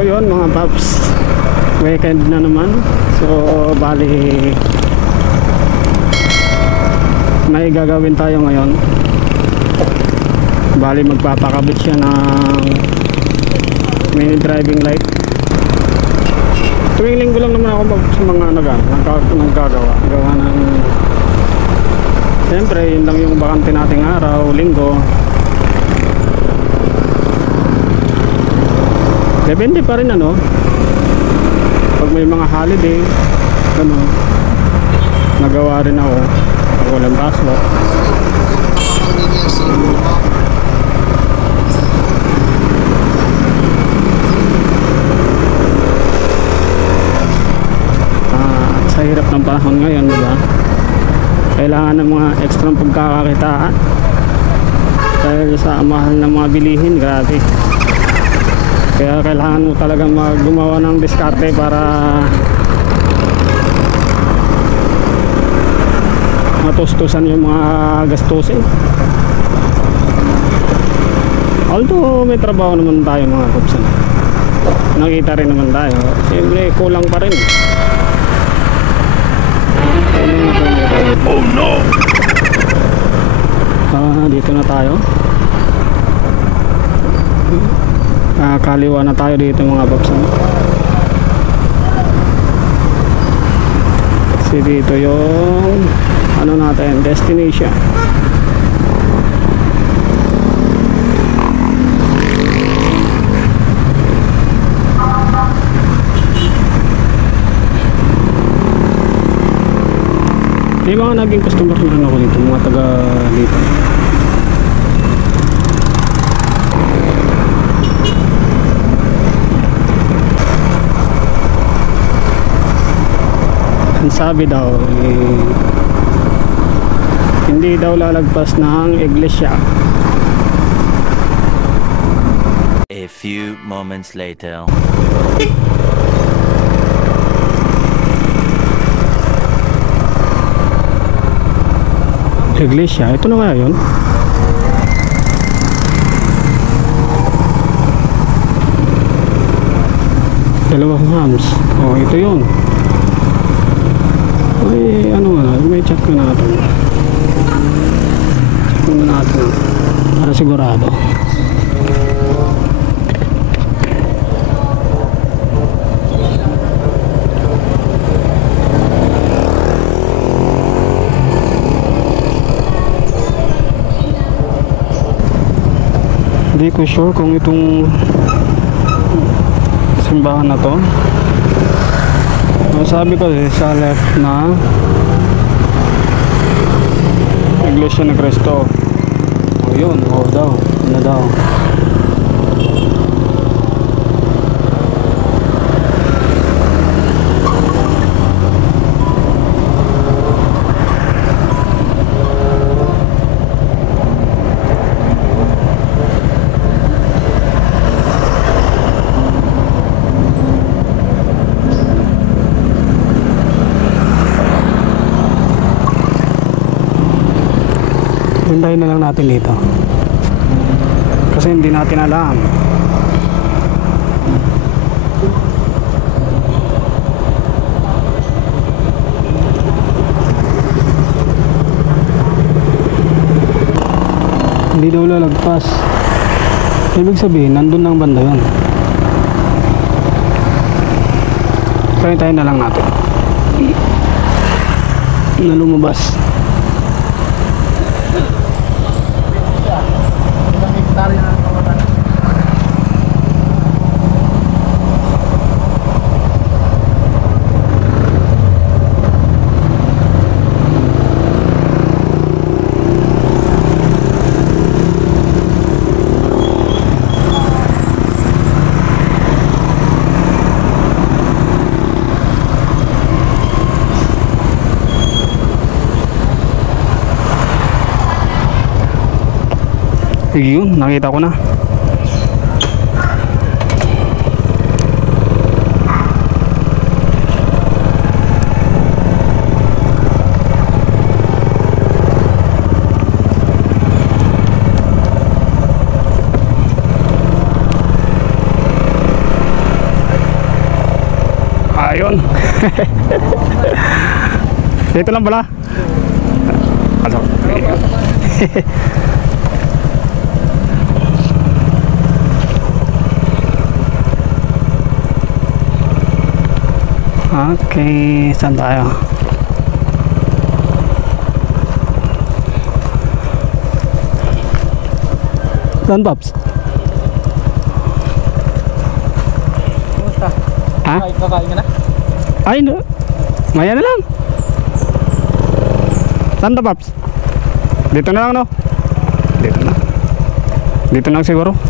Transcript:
So yun mga paps, weekend na naman. So bali may gagawin tayo ngayon. Bali magpapakabit siya ng mini driving light. Tuwing linggo lang naman ako sa mga naggagawa gawa ng, siyempre yun lang yung bakante nating araw, linggo. Depende pa rin ano, pag may mga holiday ano, nagawa rin ako pag walang pasok. Sa hirap ng panahon ngayon, diba? Kailangan ng mga extra pagkakakitaan dahil sa mahal ng mga bilihin, grabe. Kaya kailangan mo talaga gumawa ng diskarte para matustusan yung mga gastusin. Although may trabaho naman tayo mga kapsan, nakita rin naman tayo, siyempre kulang pa rin. Oh no! Dito na tayo. Kaliwa na tayo dito mga babsan. Kasi dito yung ano natin, destination. May mga naging customer na rin ako dito, mga taga dito. Ang sabi daw hindi daw lalagpas ng iglesia. A few moments later. Iglesia, ito na kaya yun? Dalawang hams. Oh, ito yun. Ay, ano na, may check na natin. Check na natin para sigurado. Hindi ko sure kung itong simbahan na to. Sabi ko sa left na Iglesia ni Cristo. O yun, o daw, na daw. Hintayin na lang natin dito kasi hindi natin alam. Hindi daw lalagpas, ibig sabihin nandun ang banda yun. So hintayin na lang natin na lumabas. Yun, nakita ko na. Dito lang pala. Pasok. Okay, saan tayo? Saan, Pops? Kumusta? Ha? Kakain ka na? Ay, no. Maya na lang. Saan ta, Pops? Dito na lang, no? Dito na. Dito na lang siguro.